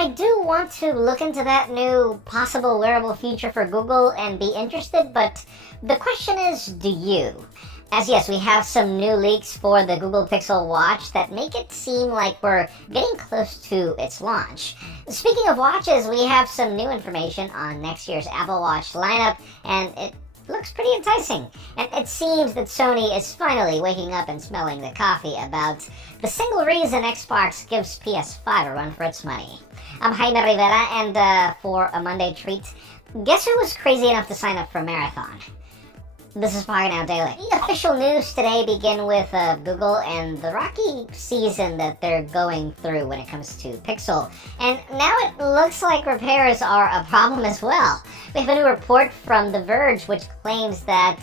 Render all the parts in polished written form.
I do want to look into that new possible wearable feature for Google and be interested, but the question is, do you? As yes, we have some new leaks for the Google Pixel Watch that make it seem like we're getting close to its launch. Speaking of watches, we have some new information on next year's Apple Watch lineup, and it looks pretty enticing. And it seems that Sony is finally waking up and smelling the coffee about the single reason Xbox gives PS5 a run for its money. I'm Jaime Rivera, and for a Monday treat, guess who was crazy enough to sign up for a marathon? This is Now Daily. The official news today begin with Google and the rocky season that they're going through when it comes to Pixel. And now it looks like repairs are a problem as well. We have a new report from The Verge which claims that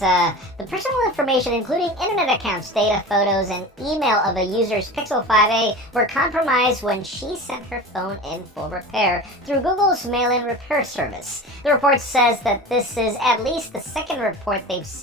the personal information, including internet accounts, data, photos, and email of a user's Pixel 5a were compromised when she sent her phone in for repair through Google's mail-in repair service. The report says that this is at least the second report they've seen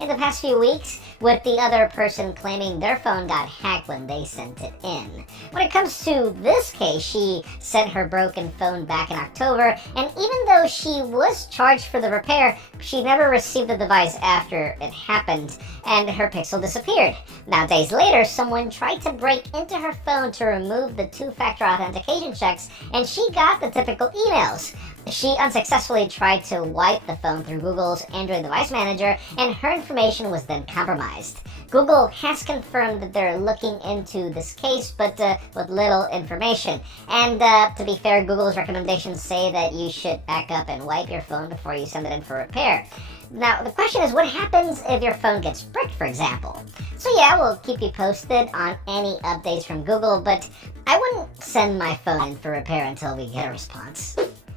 in the past few weeks, with the other person claiming their phone got hacked when they sent it in. When it comes to this case, she sent her broken phone back in October, and even though she was charged for the repair, she never received the device after it happened, and her Pixel disappeared. Now, days later, someone tried to break into her phone to remove the two-factor authentication checks, and she got the typical emails. She unsuccessfully tried to wipe the phone through Google's Android Device Manager, and her information was then compromised. Google has confirmed that they're looking into this case, but with little information. And to be fair, Google's recommendations say that you should back up and wipe your phone before you send it in for repair. Now, the question is, what happens if your phone gets bricked, for example? So yeah, we'll keep you posted on any updates from Google, but I wouldn't send my phone in for repair until we get a response.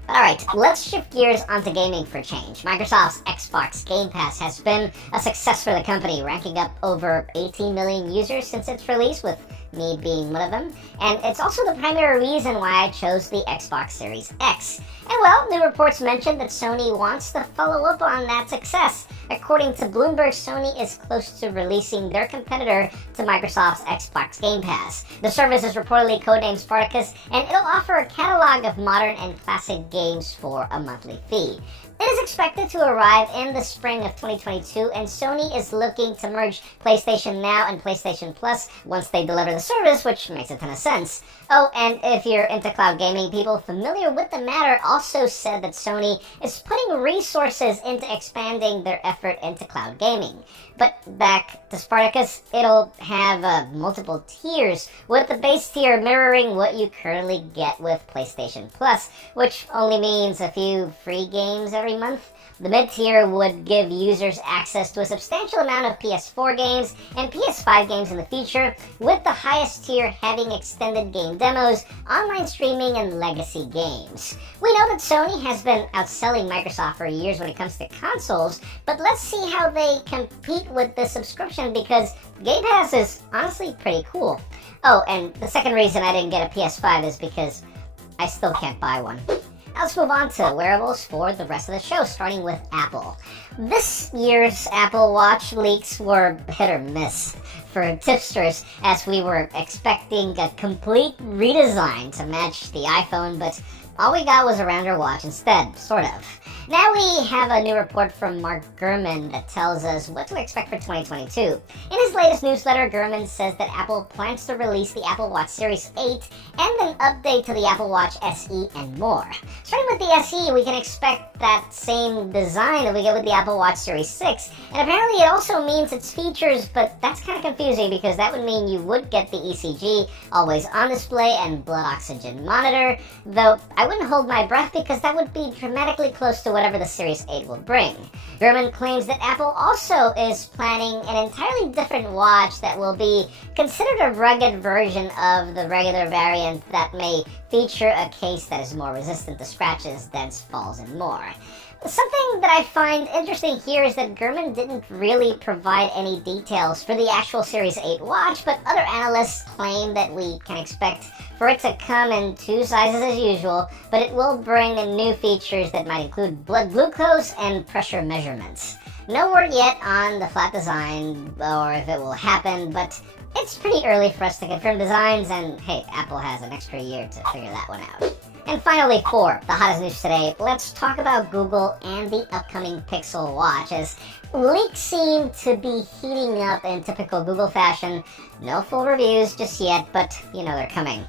Alright, let's shift gears onto gaming for change. Microsoft's Xbox Game Pass has been a success for the company, ranking up over 18 million users since its release, with me being one of them. And it's also the primary reason why I chose the Xbox Series X. And well, new reports mention that Sony wants to follow up on that success. According to Bloomberg, Sony is close to releasing their competitor to Microsoft's Xbox Game Pass. The service is reportedly codenamed Spartacus, and it'll offer a catalog of modern and classic games for a monthly fee. It is expected to arrive in the spring of 2022, and Sony is looking to merge PlayStation Now and PlayStation Plus once they deliver the service, which makes a ton of sense. Oh, and if you're into cloud gaming, people familiar with the matter also said that Sony is putting resources into expanding their effort into cloud gaming. But back to Spartacus, it'll have multiple tiers, with the base tier mirroring what you currently get with PlayStation Plus, which only means a few free games every month. The mid-tier would give users access to a substantial amount of PS4 games and PS5 games in the future, with the highest tier having extended game demos, online streaming, and legacy games. We know that Sony has been outselling Microsoft for years when it comes to consoles, but let's see how they compete with this subscription, because Game Pass is honestly pretty cool. Oh, and the second reason I didn't get a PS5 is because I still can't buy one. Now let's move on to wearables for the rest of the show, starting with Apple. This year's Apple Watch leaks were hit or miss for tipsters, as we were expecting a complete redesign to match the iPhone, but all we got was a rounder watch instead, sort of. Now we have a new report from Mark Gurman that tells us what to expect for 2022. In his latest newsletter, Gurman says that Apple plans to release the Apple Watch Series 8 and an update to the Apple Watch SE and more. Starting with the SE, we can expect that same design that we get with the Apple Watch Series 6, and apparently it also means its features, but that's kind of confusing because that would mean you would get the ECG, always on display, and blood oxygen monitor, though I wouldn't hold my breath because that would be dramatically close to whatever the Series 8 will bring. Gurman claims that Apple also is planning an entirely different watch that will be considered a rugged version of the regular variant that may feature a case that is more resistant to scratches, dents, falls, and more. Something that I find interesting here is that Gurman didn't really provide any details for the actual Series 8 watch, but other analysts claim that we can expect for it to come in two sizes as usual, but it will bring in new features that might include blood glucose and pressure measurements. No word yet on the flat design or if it will happen, but It's pretty early for us to confirm designs, and hey, Apple has an extra year to figure that one out. And finally, for the hottest news today, let's talk about Google and the upcoming Pixel Watch, as leaks seem to be heating up in typical Google fashion. No full reviews just yet, but you know they're coming.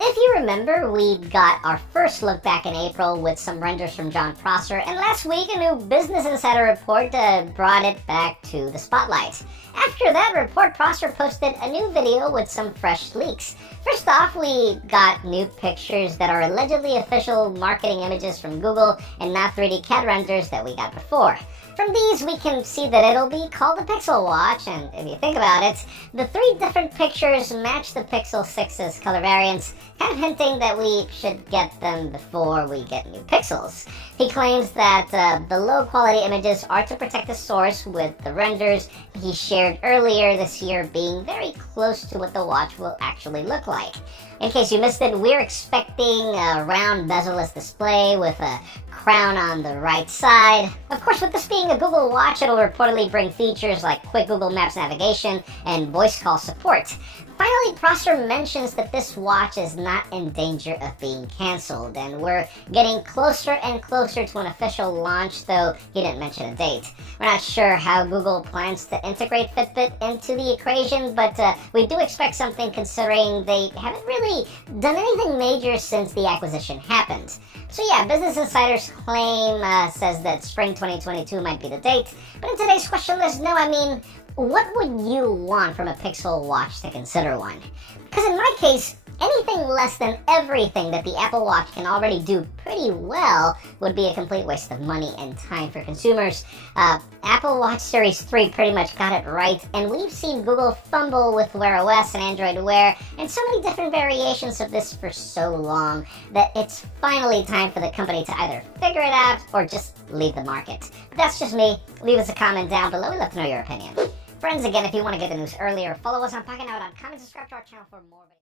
If you remember, we got our first look back in April with some renders from Jon Prosser, and last week a new Business Insider report brought it back to the spotlight. After that report, Prosser posted a new video with some fresh leaks. First off, we got new pictures that are allegedly official marketing images from Google and not 3D CAD renders that we got before. From these, we can see that it'll be called the Pixel Watch, and if you think about it, the three different pictures match the Pixel 6's color variants, kind of hinting that we should get them before we get new Pixels. He claims that the low-quality images are to protect the source, with the renders he shared earlier this year being very close to what the watch will actually look like. In case you missed it, we're expecting a round bezel-less display with a crown on the right side. Of course, with this being a Google Watch, it'll reportedly bring features like quick Google Maps navigation and voice call support. Finally, Prosser mentions that this watch is not in danger of being canceled, and we're getting closer and closer to an official launch, though he didn't mention a date. We're not sure how Google plans to integrate Fitbit into the equation, but we do expect something, considering they haven't really done anything major since the acquisition happened. So yeah, Business Insider's claim says that spring 2022 might be the date, but in today's question list, no, I mean, what would you want from a Pixel Watch to consider one? Because in my case, anything less than everything that the Apple Watch can already do pretty well would be a complete waste of money and time for consumers. Apple Watch Series 3 pretty much got it right, and we've seen Google fumble with Wear OS and Android Wear and so many different variations of this for so long that it's finally time for the company to either figure it out or just leave the market. But that's just me. Leave us a comment down below. We'd love to know your opinion. Friends, again, if you want to get the news earlier, follow us on Pocket Now, comment, subscribe to our channel for more videos.